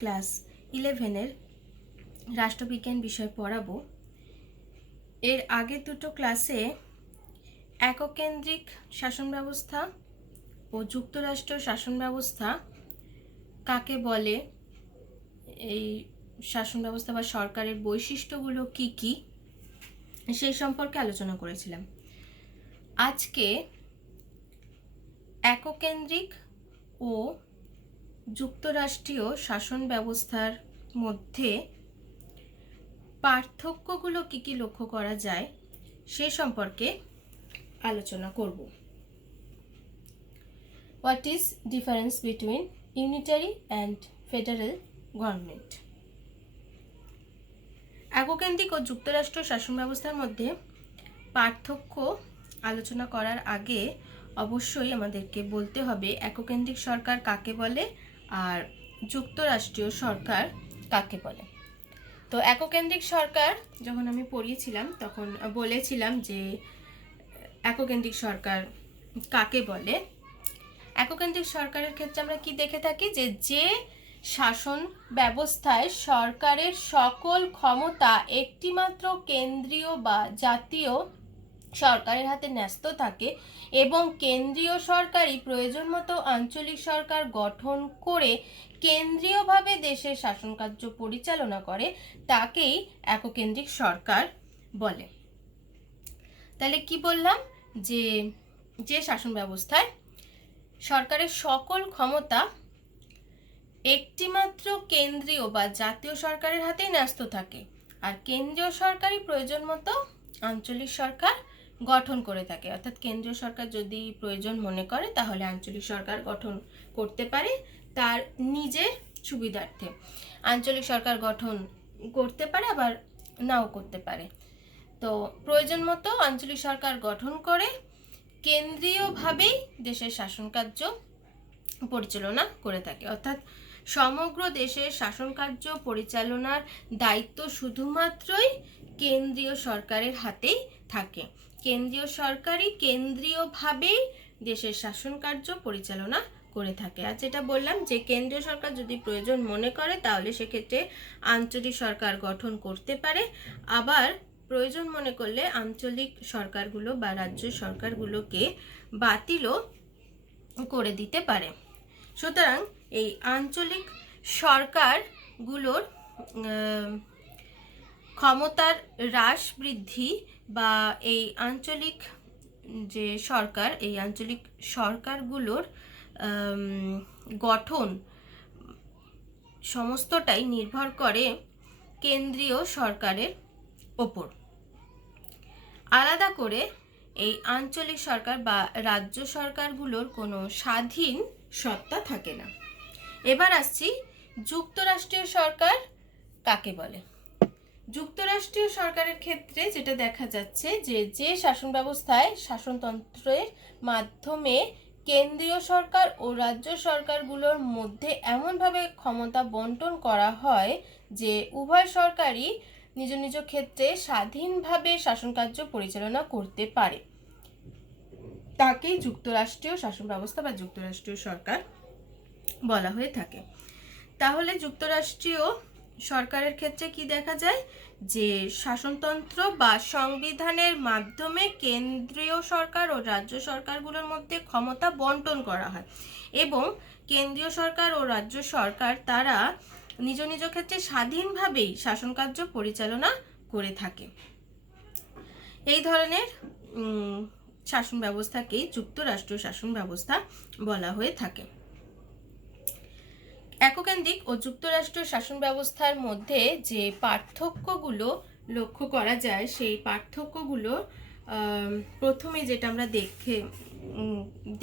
Class 11-এর রাষ্ট্রবিজ্ঞান বিষয় পড়াবো। এর আগের দুটো ক্লাসে এককেন্দ্রিক শাসন ব্যবস্থা ও যুক্তরাষ্ট্র শাসন ব্যবস্থা কাকে বলে, এই শাসন ব্যবস্থা বা সরকারের বৈশিষ্ট্যগুলো কি কি সেই সম্পর্কে আলোচনা করেছিলাম। আজকে এককেন্দ্রিক ও যুক্তরাষ্ট্রীয় শাসন ব্যবস্থার মধ্যে পার্থক্যগুলো কি কি লক্ষ্য করা যায় সে সম্পর্কে আলোচনা করব। What is difference between unitary and federal government? এককেন্দ্রিক ও যুক্তরাষ্ট্র শাসন ব্যবস্থার মধ্যে পার্থক্য আলোচনা করার আগে অবশ্যই আমাদেরকে বলতে হবে এককেন্দ্রিক সরকার কাকে বলে আর যুক্তরাষ্ট্রীয় সরকার কাকে বলে। তো এককেন্দ্রিক সরকার যখন আমি পড়িয়েছিলাম তখন বলেছিলাম যে এককেন্দ্রিক সরকার কাকে বলে। এককেন্দ্রিক সরকারের ক্ষেত্রে আমরা কি দেখে থাকি যে শাসন ব্যবস্থায় সরকারের সকল ক্ষমতা একটিমাত্র কেন্দ্রীয় বা জাতীয় সরকারের হাতে ন্যস্ত থাকে এবং কেন্দ্রীয় সরকারই প্রয়োজন মতো আঞ্চলিক সরকার গঠন করে কেন্দ্রীয়ভাবে দেশের শাসন কার্য পরিচালনা করে, তাকেই এককেন্দ্রিক সরকার বলে। তাহলে কি বললাম, যে শাসন ব্যবস্থায় সরকারের সকল ক্ষমতা একটিমাত্র কেন্দ্রীয় বা জাতীয় সরকারের হাতেই ন্যস্ত থাকে আর কেন্দ্রীয় সরকারই প্রয়োজন মতো আঞ্চলিক সরকার গঠন করে থাকে। অর্থাৎ কেন্দ্রীয় সরকার যদি প্রয়োজন মনে করে তাহলে আঞ্চলিক সরকার গঠন করতে পারে তার নিজের সুবিধার্থে। আঞ্চলিক সরকার গঠন করতে পারে আবার নাও করতে পারে। তো প্রয়োজন মতো আঞ্চলিক সরকার গঠন করে কেন্দ্রীয়ভাবেই দেশের শাসন কার্য পরিচালনা করে থাকে। অর্থাৎ সমগ্র দেশের শাসন কার্য পরিচালনার দায়িত্ব শুধুমাত্রই কেন্দ্রীয় সরকারের হাতেই থাকে। কেন্দ্রীয় সরকারই কেন্দ্রীয়ভাবেই দেশের শাসন কার্য পরিচালনা করে থাকে। আর যেটা বললাম যে কেন্দ্রীয় সরকার যদি প্রয়োজন মনে করে তাহলে সেক্ষেত্রে আঞ্চলিক সরকার গঠন করতে পারে, আবার প্রয়োজন মনে করলে আঞ্চলিক সরকারগুলো বা রাজ্য সরকারগুলোকে বাতিলও করে দিতে পারে। সুতরাং এই আঞ্চলিক সরকারগুলোর ক্ষমতার হ্রাস বৃদ্ধি বা এই আঞ্চলিক যে সরকার, এই আঞ্চলিক সরকারগুলোর গঠন সমস্তটাই নির্ভর করে কেন্দ্রীয় সরকারের ওপর। আলাদা করে এই আঞ্চলিক সরকার বা রাজ্য সরকারগুলোর কোনো স্বাধীন সত্তা থাকে না। এবার আসছি যুক্তরাষ্ট্রীয় সরকার কাকে বলে। যুক্তরাষ্ট্রীয় সরকারের ক্ষেত্রে যেটা দেখা যাচ্ছে যে শাসন ব্যবস্থায় শাসনতন্ত্রের মাধ্যমে কেন্দ্রীয় সরকার ও রাজ্য সরকারগুলোর মধ্যে এমনভাবে ক্ষমতা বন্টন করা হয় যে উভয় সরকারই নিজ নিজ ক্ষেত্রে স্বাধীনভাবে শাসন কার্য পরিচালনা করতে পারে, তাকেই যুক্তরাষ্ট্রীয় শাসন ব্যবস্থা বা যুক্তরাষ্ট্রীয় সরকার বলা হয়ে থাকে। তাহলে যুক্তরাষ্ট্রীয় সরকারের ক্ষেত্রে কি দেখা যায় যে শাসনতন্ত্র বা সংবিধানের মাধ্যমে কেন্দ্রীয় সরকার ও রাজ্য সরকারগুলোর মধ্যে ক্ষমতা বন্টন করা হয় এবং কেন্দ্রীয় সরকার ও রাজ্য সরকার তারা নিজ নিজ ক্ষেত্রে স্বাধীনভাবেই শাসন কার্য পরিচালনা করে থাকে। এই ধরনের শাসন ব্যবস্থাকেই যুক্তরাষ্ট্রীয় শাসন ব্যবস্থা বলা হয়ে থাকে। এককেন্দ্রিক ও যুক্তরাষ্ট্রীয় শাসন ব্যবস্থার মধ্যে যে পার্থক্যগুলো লক্ষ্য করা যায় সেই পার্থক্যগুলো প্রথমে যেটা আমরা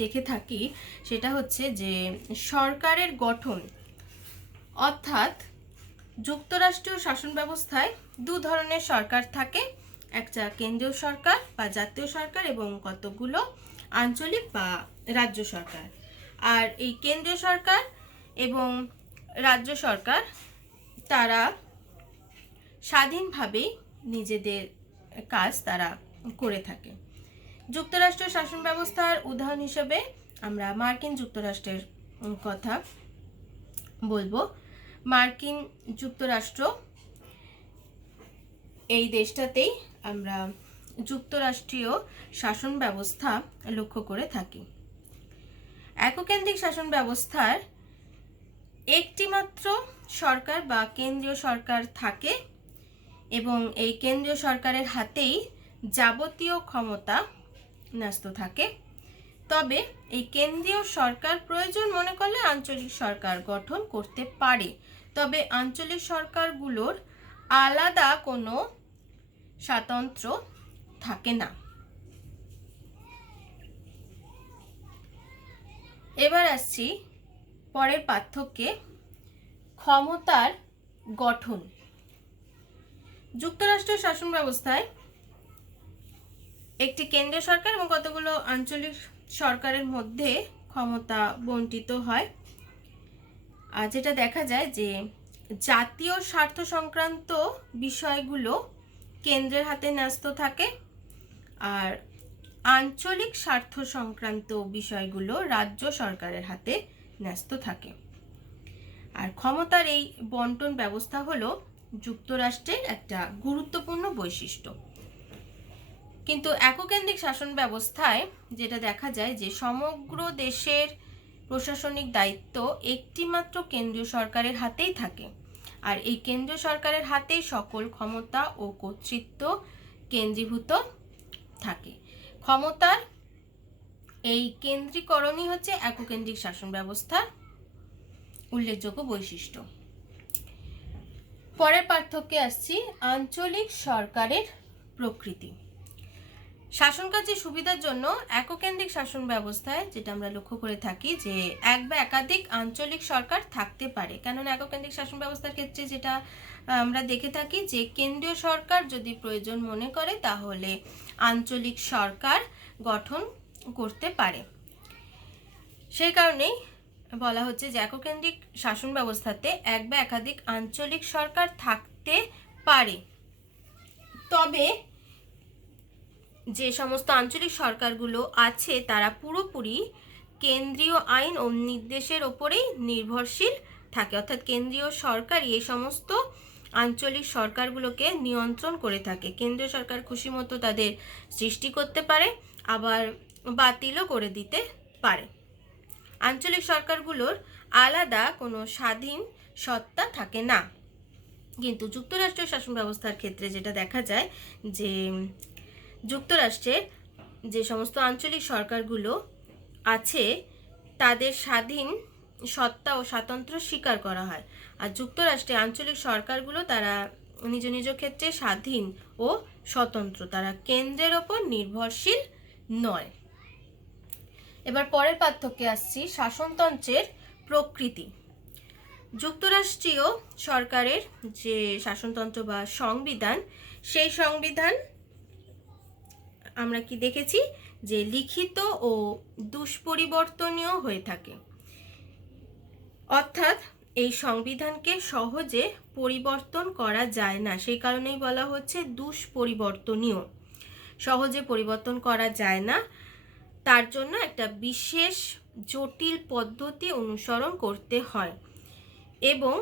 দেখে থাকি সেটা হচ্ছে যে সরকারের গঠন। অর্থাৎ যুক্তরাষ্ট্রীয় শাসন ব্যবস্থায় দু ধরনের সরকার থাকে, একটা কেন্দ্রীয় সরকার বা জাতীয় সরকার এবং কতগুলো আঞ্চলিক বা রাজ্য সরকার। আর এই কেন্দ্রীয় সরকার এবং রাজ্য সরকার তারা স্বাধীনভাবেই নিজেদের কাজ তারা করে থাকে। যুক্তরাষ্ট্রীয় শাসন ব্যবস্থার উদাহরণ হিসেবে আমরা মার্কিন যুক্তরাষ্ট্রের কথা বলবো। মার্কিন যুক্তরাষ্ট্র, এই দেশটাতেই আমরা যুক্তরাষ্ট্রীয় শাসন ব্যবস্থা লক্ষ্য করে থাকি। এককেন্দ্রিক শাসন ব্যবস্থার একটি মাত্র সরকার বা কেন্দ্রীয় সরকার থাকে এবং এই কেন্দ্রীয় সরকারের হাতেই যাবতীয় ক্ষমতা ন্যস্ত থাকে। তবে এই কেন্দ্রীয় সরকার প্রয়োজন মনে করলে আঞ্চলিক সরকার গঠন করতে পারে, তবে আঞ্চলিক সরকারগুলোর আলাদা কোনো স্বাতন্ত্র থাকে না। এবার আসছি পরের পার্থক্যে, ক্ষমতার গঠন। যুক্তরাষ্ট্রের শাসন ব্যবস্থায় একটি কেন্দ্রীয় সরকার এবং কতগুলো আঞ্চলিক সরকারের মধ্যে ক্ষমতা বণ্টিত হয়। আর যেটা দেখা যায় যে জাতীয় স্বার্থ সংক্রান্ত বিষয়গুলো কেন্দ্রের হাতে ন্যস্ত থাকে, আর আঞ্চলিক স্বার্থ সংক্রান্ত বিষয়গুলো রাজ্য সরকারের হাতে ন্যস্ত থাকে। আর ক্ষমতার এই বন্টন ব্যবস্থা হলো যুক্তরাষ্ট্রের একটা গুরুত্বপূর্ণ বৈশিষ্ট্য। কিন্তু এককেন্দ্রিক শাসন ব্যবস্থায় যেটা দেখা যায় যে সমগ্র দেশের প্রশাসনিক দায়িত্ব একটিমাত্র কেন্দ্রীয় সরকারের হাতেই থাকে, আর এই কেন্দ্রীয় সরকারের হাতেই সকল ক্ষমতা ও কর্তৃত্ব কেন্দ্রীভূত থাকে। ক্ষমতার এই কেন্দ্রীকরণই হচ্ছে এককেন্দ্রিক শাসন ব্যবস্থার উল্লেখযোগ্য বৈশিষ্ট্য। পরের পার্থক্যে আসছি, আঞ্চলিক সরকারের প্রকৃতি। শাসন কার্যের সুবিধার জন্য এককেন্দ্রিক শাসন ব্যবস্থায় যেটা আমরা লক্ষ্য করে থাকি যে এক বা একাধিক আঞ্চলিক সরকার থাকতে পারে। কেননা এককেন্দ্রিক শাসন ব্যবস্থার ক্ষেত্রে যেটা আমরা দেখে থাকি যে কেন্দ্রীয় সরকার যদি প্রয়োজন মনে করে তাহলে আঞ্চলিক সরকার গঠন করতে পারে। সেই কারণেই বলা হচ্ছে যে এককেন্দ্রিক শাসন ব্যবস্থাতে এক বা একাধিক আঞ্চলিক সরকার থাকতে পারে, তবে যে সমস্ত আঞ্চলিক সরকারগুলো আছে তারা পুরোপুরি কেন্দ্রীয় আইন ও নির্দেশের ওপরেই নির্ভরশীল থাকে, অর্থাৎ কেন্দ্রীয় সরকারই এই সমস্ত আঞ্চলিক সরকারগুলোকে নিয়ন্ত্রণ করে থাকে। কেন্দ্রীয় সরকার খুশি মতো তাদের সৃষ্টি করতে পারে, আবার বাতিলও করে দিতে পারে। আঞ্চলিক সরকারগুলোর আলাদা কোনো স্বাধীন সত্তা থাকে না। কিন্তু যুক্তরাষ্ট্রীয় শাসন ব্যবস্থার ক্ষেত্রে যেটা দেখা যায় যে যুক্তরাষ্ট্রের যে সমস্ত আঞ্চলিক সরকারগুলো আছে তাদের স্বাধীন সত্তা ও স্বাতন্ত্র্য স্বীকার করা হয়, আর যুক্তরাষ্ট্রে আঞ্চলিক সরকারগুলো তারা নিজ নিজ ক্ষেত্রে স্বাধীন ও স্বতন্ত্র, তারা কেন্দ্রের ওপর নির্ভরশীল নয়। এবার পরের পার্থক্যে আসছি, শাসনতন্ত্রের প্রকৃতি। যুক্তরাষ্ট্রীয় সরকারের যে শাসনতন্ত্র বা সংবিধান, সেই সংবিধান আমরা কি দেখেছি যে লিখিত ও দুষ্পরিবর্তনীয় হয়ে থাকে, অর্থাৎ এই সংবিধানকে সহজে পরিবর্তন করা যায় না। সেই কারণেই বলা হচ্ছে দুষ্পরিবর্তনীয়, সহজে পরিবর্তন করা যায় না। তার জন্য একটা বিশেষ জটিল পদ্ধতি অনুসরণ করতে হয় এবং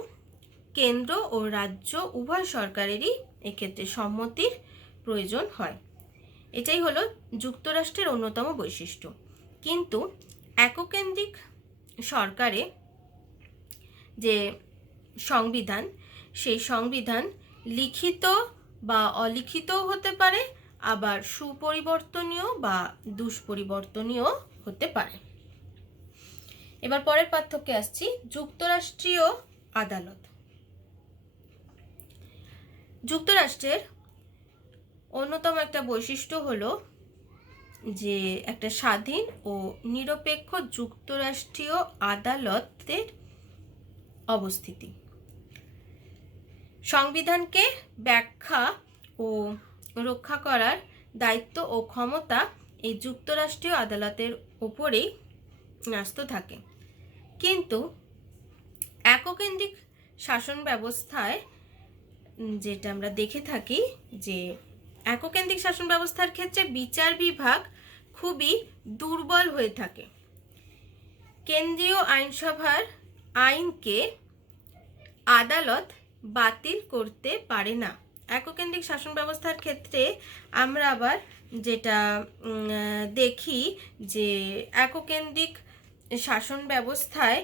কেন্দ্র ও রাজ্য উভয় সরকারেরই এক্ষেত্রে সম্মতির প্রয়োজন হয়। এটাই হলো যুক্তরাষ্ট্রের অন্যতম বৈশিষ্ট্য। কিন্তু এককেন্দ্রিক সরকারে যে সংবিধান, সেই সংবিধান লিখিত বা অলিখিতও হতে পারে, আবার সুপরিবর্তনীয় বা দুষ্পরিবর্তনীয় হতে পারে। এবার পরের পার্থক্যে আসছি, যুক্তরাষ্ট্রীয় আদালত। যুক্তরাষ্ট্রের অন্যতম একটা বৈশিষ্ট্য হলো যে একটা স্বাধীন ও নিরপেক্ষ যুক্তরাষ্ট্রীয় আদালতের অবস্থিতি। সংবিধানকে ব্যাখ্যা ও রক্ষা করার দায়িত্ব ও ক্ষমতা এই যুক্তরাষ্ট্রীয় আদালতের উপরেই ন্যস্ত থাকে। কিন্তু এককেন্দ্রিক শাসন ব্যবস্থায় যেটা আমরা দেখে থাকি যে এককেন্দ্রিক শাসন ব্যবস্থার ক্ষেত্রে বিচার বিভাগ খুবই দুর্বল হয়ে থাকে। কেন্দ্রীয় আইনসভার আইনকে আদালত বাতিল করতে পারে না। এককেন্দ্রিক শাসন ব্যবস্থার ক্ষেত্রে আমরা আবার যেটা দেখি যে এককেন্দ্রিক শাসন ব্যবস্থায়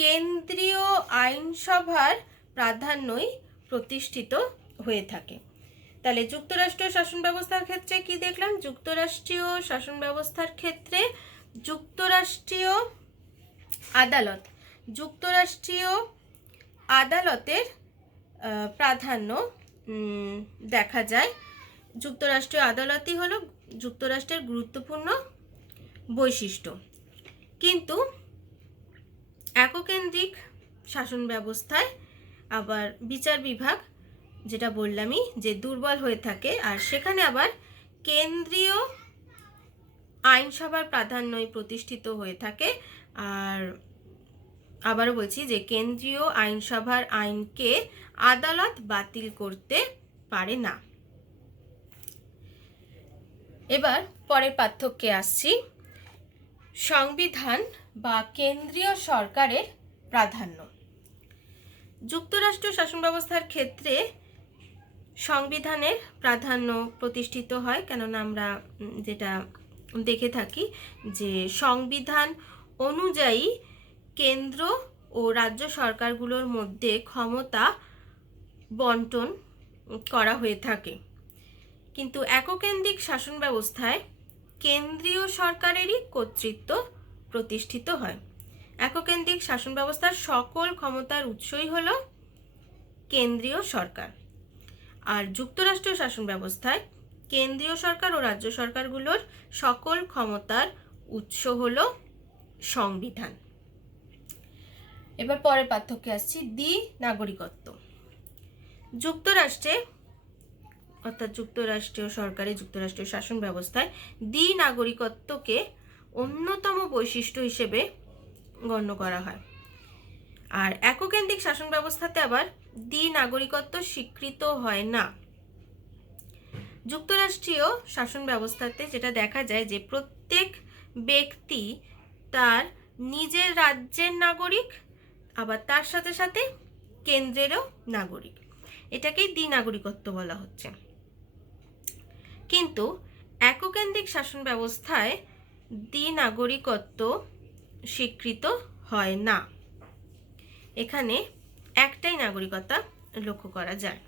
কেন্দ্রীয় আইনসভার প্রাধান্যই প্রতিষ্ঠিত হয়ে থাকে। তাহলে যুক্তরাষ্ট্রীয় শাসন ব্যবস্থার ক্ষেত্রে কি দেখলাম? যুক্তরাষ্ট্রীয় শাসন ব্যবস্থার ক্ষেত্রে যুক্তরাষ্ট্রীয় আদালতের প্রাধান্য দেখা যায়। যুক্তরাষ্ট্রীয় আদালতই হলো যুক্তরাষ্ট্রের গুরুত্বপূর্ণ বৈশিষ্ট্য। কিন্তু এককেন্দ্রিক শাসন ব্যবস্থায় আবার বিচার বিভাগ, যেটা বললামই, যে দুর্বল হয়ে থাকে, আর সেখানে আবার কেন্দ্রীয় আইনসভার প্রাধান্যই প্রতিষ্ঠিত হয়ে থাকে। আর আবারও বলছি যে কেন্দ্রীয় আইনসভার আইনকে আদালত বাতিল করতে পারে না। এবার পরের পার্থক্যে আসছি। সংবিধান বা কেন্দ্রীয় সরকারের প্রাধান্য। যুক্তরাষ্ট্রীয় শাসন ব্যবস্থার ক্ষেত্রে সংবিধানের প্রাধান্য প্রতিষ্ঠিত হয়, কেননা আমরা যেটা দেখে থাকি যে সংবিধান অনুযায়ী কেন্দ্র ও রাজ্য সরকারগুলোর মধ্যে ক্ষমতা বন্টন করা হয়ে থাকে। কিন্তু এককেন্দ্রিক শাসন ব্যবস্থায় কেন্দ্রীয় সরকারেরই কর্তৃত্ব প্রতিষ্ঠিত হয়। এককেন্দ্রিক শাসন ব্যবস্থার সকল ক্ষমতার উৎসই হল কেন্দ্রীয় সরকার। আর যুক্তরাষ্ট্রীয় শাসন ব্যবস্থায় কেন্দ্রীয় সরকার ও রাজ্য সরকারগুলোর সকল ক্ষমতার উৎস হল সংবিধান। এবার পরের পার্থক্যে আসছি। দ্বি-নাগরিকত্ব। যুক্তরাষ্ট্রে অর্থাৎ যুক্তরাষ্ট্রীয় সরকারে যুক্তরাষ্ট্রীয় শাসন ব্যবস্থায় দ্বি-নাগরিকত্বকে অন্যতম বৈশিষ্ট্য হিসেবে গণ্য করা হয়। আর এককেন্দ্রিক শাসন ব্যবস্থাতে আবার দ্বি-নাগরিকত্ব স্বীকৃত হয় না। যুক্তরাষ্ট্রীয় শাসন ব্যবস্থাতে যেটা দেখা যায় যে প্রত্যেক ব্যক্তি তার নিজের রাজ্যের নাগরিক, আবার তার সাথে সাথে কেন্দ্রেরও নাগরিক। এটাকেই দ্বি-নাগরিকত্ব বলা হচ্ছে। কিন্তু এককেন্দ্রিক শাসন ব্যবস্থায় দ্বি-নাগরিকত্ব স্বীকৃত হয় না। এখানে একটাই নাগরিকতা লক্ষ্য করা যায়।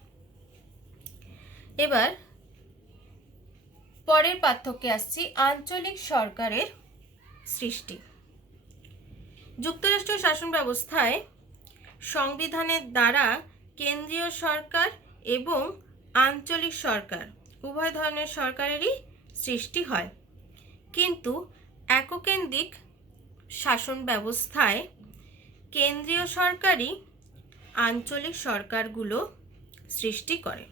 এবার পরের পার্থক্যে আসছি। আঞ্চলিক সরকারের সৃষ্টি। যুক্তরাষ্ট্রীয় শাসন ব্যবস্থায় সংবিধানের দ্বারা কেন্দ্রীয় সরকার এবং আঞ্চলিক সরকার উভয় ধরনের সরকারেরই সৃষ্টি হয়। কিন্তু এককেন্দ্রিক শাসন ব্যবস্থায় কেন্দ্রীয় সরকারই আঞ্চলিক সরকারগুলো সৃষ্টি করে।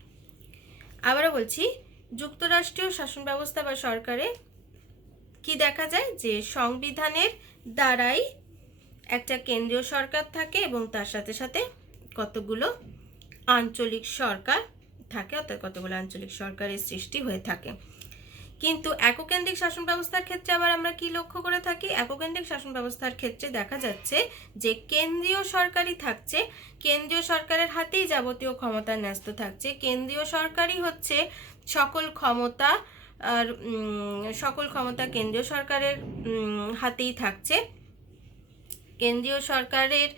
আবারও বলছি, যুক্তরাষ্ট্রীয় শাসন ব্যবস্থা বা সরকারে কি দেখা যায় যে সংবিধানের দ্বারাই একটা কেন্দ্রীয় সরকার থাকে এবং তার সাথে সাথে কতগুলো আঞ্চলিক সরকার থাকে, অর্থাৎ কতগুলো আঞ্চলিক সরকারের সৃষ্টি হয়ে থাকে। কিন্তু এককেন্দ্রিক শাসন ব্যবস্থার ক্ষেত্রে আবার আমরা কি লক্ষ্য করে থাকি? এককেন্দ্রিক শাসন ব্যবস্থার ক্ষেত্রে দেখা যাচ্ছে যে কেন্দ্রীয় সরকারই থাকছে, কেন্দ্রীয় সরকারের হাতেই যাবতীয় ক্ষমতা ন্যস্ত থাকছে। কেন্দ্রীয় সরকারই হচ্ছে সকল ক্ষমতা, আর সকল ক্ষমতা কেন্দ্রীয় সরকারের হাতেই থাকছে। কেন্দ্রীয় সরকারের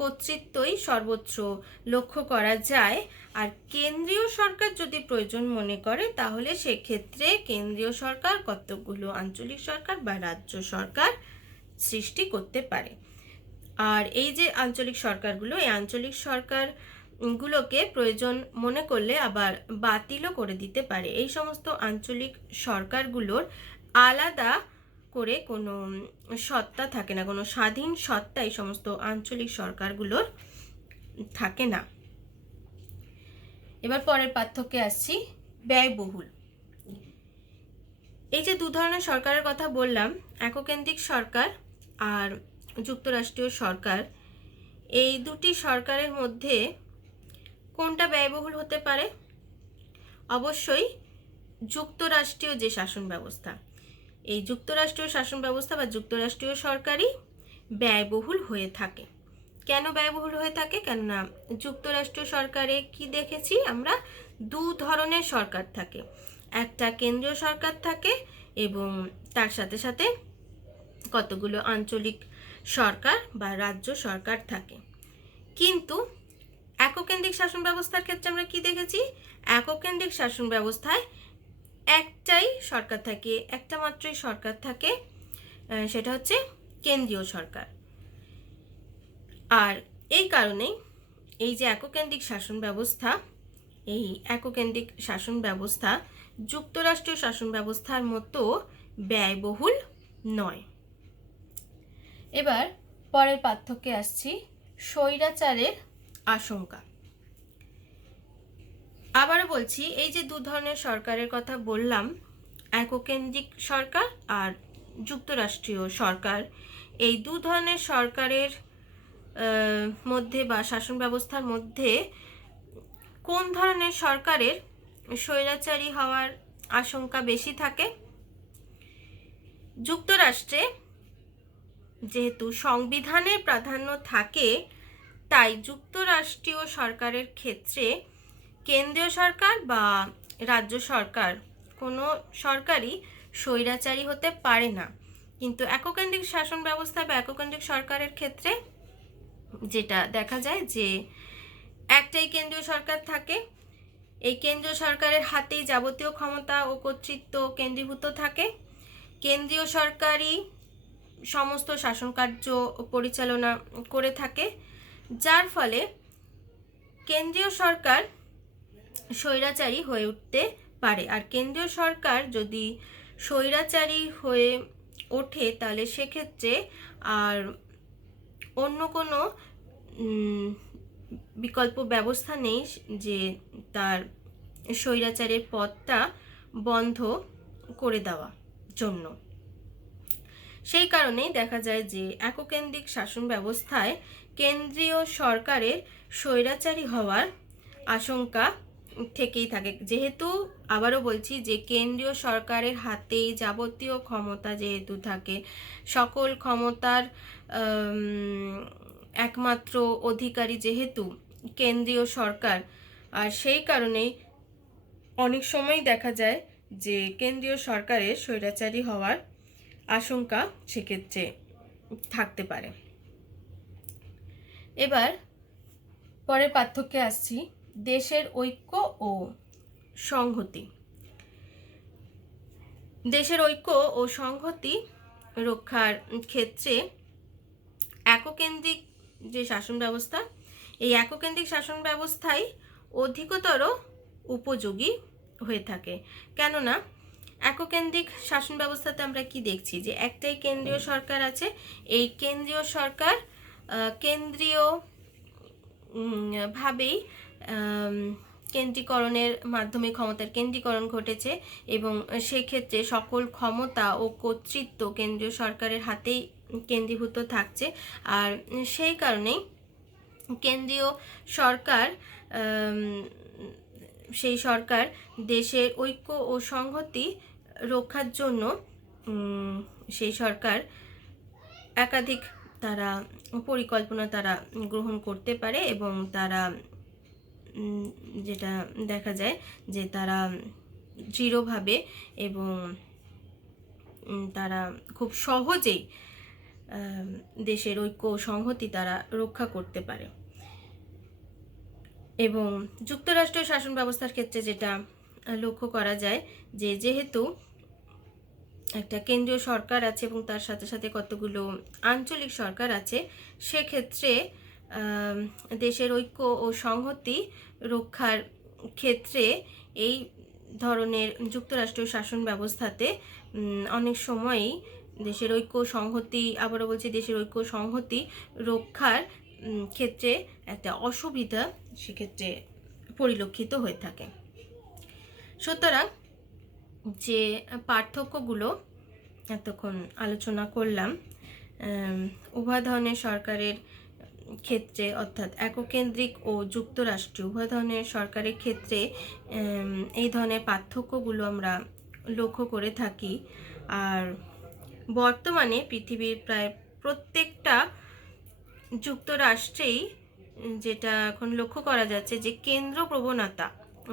কর্তৃত্বই সর্বত্র লক্ষ্য করা যায়। আর কেন্দ্রীয় সরকার যদি প্রয়োজন মনে করে তাহলে সেক্ষেত্রে কেন্দ্রীয় সরকার কতগুলো আঞ্চলিক সরকার বা রাজ্য সরকার সৃষ্টি করতে পারে। আর এই যে আঞ্চলিক সরকারগুলো, এই আঞ্চলিক সরকারগুলোকে প্রয়োজন মনে করলে আবার বাতিলও করে দিতে পারে। এই সমস্ত আঞ্চলিক সরকারগুলোর আলাদা করে কোনো সত্তা থাকে না, কোনো স্বাধীন সত্তা এই সমস্ত আঞ্চলিক সরকারগুলোর থাকে না। এবার পরের পার্থক্যে আসছি। ব্যয়বহুল। এই যে দু ধরনের সরকারের কথা বললাম, এককেন্দ্রিক সরকার আর যুক্তরাষ্ট্রীয় সরকার, এই দুটি সরকারের মধ্যে কোনটা ব্যয়বহুল হতে পারে? অবশ্যই যুক্তরাষ্ট্রীয় যে শাসন ব্যবস্থা, এই যুক্তরাষ্ট্রীয় শাসন ব্যবস্থা বা যুক্তরাষ্ট্রীয় সরকারই ব্যয়বহুল হয়ে থাকে। কেন ব্যয়বহুল হয়ে থাকে? কেননা যুক্তরাষ্ট্রীয় সরকারে কি দেখেছি আমরা, দু ধরনের সরকার থাকে, একটা কেন্দ্রীয় সরকার থাকে এবং তার সাথে সাথে কতগুলো আঞ্চলিক সরকার বা রাজ্য সরকার থাকে। কিন্তু এককেন্দ্রিক শাসন ব্যবস্থার ক্ষেত্রে আমরা কি দেখেছি? এককেন্দ্রিক শাসন ব্যবস্থায় একটাই সরকার থাকে, একটা মাত্রই সরকার থাকে, সেটা হচ্ছে কেন্দ্রীয় সরকার। আর এই কারণেই এই যে এককেন্দ্রিক শাসন ব্যবস্থা, এই এককেন্দ্রিক শাসন ব্যবস্থা যুক্তরাষ্ট্রীয় শাসন ব্যবস্থার মতো ব্যয়বহুল নয়। এবার পরের পার্থক্যে আসছি, স্বৈরাচারের আশঙ্কা। আবারও বলছি, এই যে দু ধরনের সরকারের কথা বললাম, এককেন্দ্রিক সরকার আর যুক্তরাষ্ট্রীয় সরকার, এই দু ধরনের সরকারের মধ্যে বা শাসন ব্যবস্থার মধ্যে কোন ধরনের সরকারের স্বৈরাচারী হওয়ার আশঙ্কা বেশি থাকে? যুক্তরাষ্ট্রে যেহেতু সংবিধানের প্রাধান্য থাকে, তাই যুক্তরাষ্ট্রীয় সরকারের ক্ষেত্রে কেন্দ্রীয় সরকার বা রাজ্য সরকার কোনো সরকারই স্বৈরাচারী হতে পারে না। কিন্তু এককেন্দ্রিক শাসন ব্যবস্থা বা এককেন্দ্রিক সরকারের ক্ষেত্রে যেটা দেখা যায় যে একটাই কেন্দ্রীয় সরকার থাকে, এই কেন্দ্রীয় সরকারের হাতেই যাবতীয় ক্ষমতা ও কর্তৃত্ব কেন্দ্রীভূত থাকে। কেন্দ্রীয় সরকারই সমস্ত শাসন কার্য পরিচালনা করে থাকে, যার ফলে কেন্দ্রীয় সরকার স্বৈরাচারী হয়ে উঠতে পারে। আর কেন্দ্রীয় সরকার যদি স্বৈরাচারী হয়ে ওঠে তাহলে সেক্ষেত্রে আর অন্য কোনো বিকল্প ব্যবস্থা নেই যে তার স্বৈরাচারের পথটা বন্ধ করে দেওয়ার জন্য। সেই কারণেই দেখা যায় যে এককেন্দ্রিক শাসন ব্যবস্থায় কেন্দ্রীয় সরকারের স্বৈরাচারী হওয়ার আশঙ্কা থেকেই থাকে, যেহেতু আবারও বলছি যে কেন্দ্রীয় সরকারের হাতে যাবতীয় ক্ষমতা যেহেতু থাকে, সকল ক্ষমতার একমাত্র অধিকারী যেহেতু কেন্দ্রীয় সরকার, আর সেই কারণেই অনেক সময় দেখা যায় যে কেন্দ্রীয় সরকারের স্বৈরাচারী হওয়ার আশঙ্কা সেক্ষেত্রে থাকতে পারে। এবার পরের পার্থক্যে আসছি, দেশের ঐক্য ও সংহতি। দেশের ঐক্য ও সংহতি রক্ষার ক্ষেত্রে এককেন্দ্রিক যে শাসন ব্যবস্থা, এই এককেন্দ্রিক শাসন ব্যবস্থাই অধিকতর উপযোগী হয়ে থাকে। কেননা এককেন্দ্রিক শাসন ব্যবস্থাতে আমরা কি দেখছি যে একটাই কেন্দ্রীয় সরকার আছে, এই কেন্দ্রীয় সরকার কেন্দ্রীয় ভাবেই কেন্দ্রীকরণের মাধ্যমে ক্ষমতার কেন্দ্রীকরণ ঘটেছে এবং সেক্ষেত্রে সকল ক্ষমতা ও কর্তৃত্ব কেন্দ্রীয় সরকারের হাতেই কেন্দ্রীভূত থাকছে। আর সেই কারণেই কেন্দ্রীয় সরকার সেই সরকার দেশের ঐক্য ও সংহতি রক্ষার জন্য সেই সরকার একাধিক তারা পরিকল্পনা তারা গ্রহণ করতে পারে এবং তারা যেটা দেখা যায় যে তারা দৃঢ়ভাবে এবং তারা খুব সহজেই দেশের ঐক্য ও সংহতি তারা রক্ষা করতে পারে। এবং যুক্তরাষ্ট্রীয় শাসন ব্যবস্থার ক্ষেত্রে যেটা লক্ষ্য করা যায় যে যেহেতু একটা কেন্দ্রীয় সরকার আছে এবং তার সাথে সাথে কতগুলো আঞ্চলিক সরকার আছে, সেক্ষেত্রে দেশের ঐক্য ও সংহতি রক্ষার ক্ষেত্রে এই ধরনের যুক্তরাষ্ট্রীয় শাসন ব্যবস্থাতে অনেক সময়ই দেশের ঐক্য সংহতি, আবারও বলছি দেশের ঐক্য সংহতি রক্ষার ক্ষেত্রে একটা অসুবিধা সেক্ষেত্রে পরিলক্ষিত হয়ে থাকে। সুতরাং যে পার্থক্যগুলো এতক্ষণ আলোচনা করলাম, উভয় ধরনের সরকারের ক্ষেত্রে অর্থাৎ এককেন্দ্রিক ও যুক্তরাষ্ট্রীয় উভয় ধরনের সরকারের ক্ষেত্রে এই ধরনের পার্থক্যগুলো আমরা লক্ষ্য করে থাকি। আর বর্তমানে পৃথিবীর প্রায় প্রত্যেকটা যুক্তরাষ্ট্রেই যেটা এখন লক্ষ্য করা যাচ্ছে যে কেন্দ্র প্রবণতা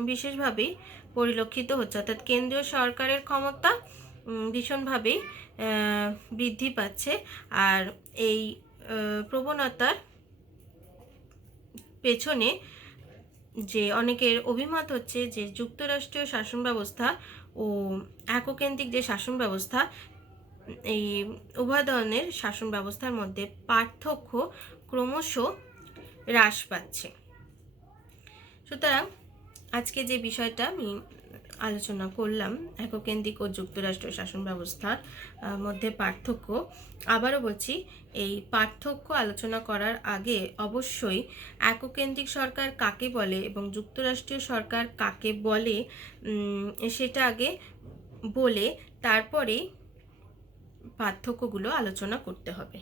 বিশেষভাবেই পরিলক্ষিত হচ্ছে, অর্থাৎ কেন্দ্রীয় সরকারের ক্ষমতা ভীষণভাবেই বৃদ্ধি পাচ্ছে। আর এই প্রবণতার পেছনে যে অনেকের অভিমত হচ্ছে যে যুক্তরাষ্ট্রীয় শাসন ব্যবস্থা ও এককেন্দ্রিক যে শাসন ব্যবস্থা, এই উভয় ধরনের শাসন ব্যবস্থার মধ্যে পার্থক্য ক্রমশ হ্রাস পাচ্ছে। সুতরাং আজকে যে বিষয়টা আমি আলোচনা করলাম, এককেন্দ্রিক ও যুক্তরাষ্ট্রীয় শাসন ব্যবস্থার মধ্যে পার্থক্য, আবারও বলছি, এই পার্থক্য আলোচনা করার আগে অবশ্যই এককেন্দ্রিক সরকার কাকে বলে এবং যুক্তরাষ্ট্রীয় সরকার কাকে বলে সেটা আগে বলে তারপরে পার্থক্যগুলো আলোচনা করতে হবে।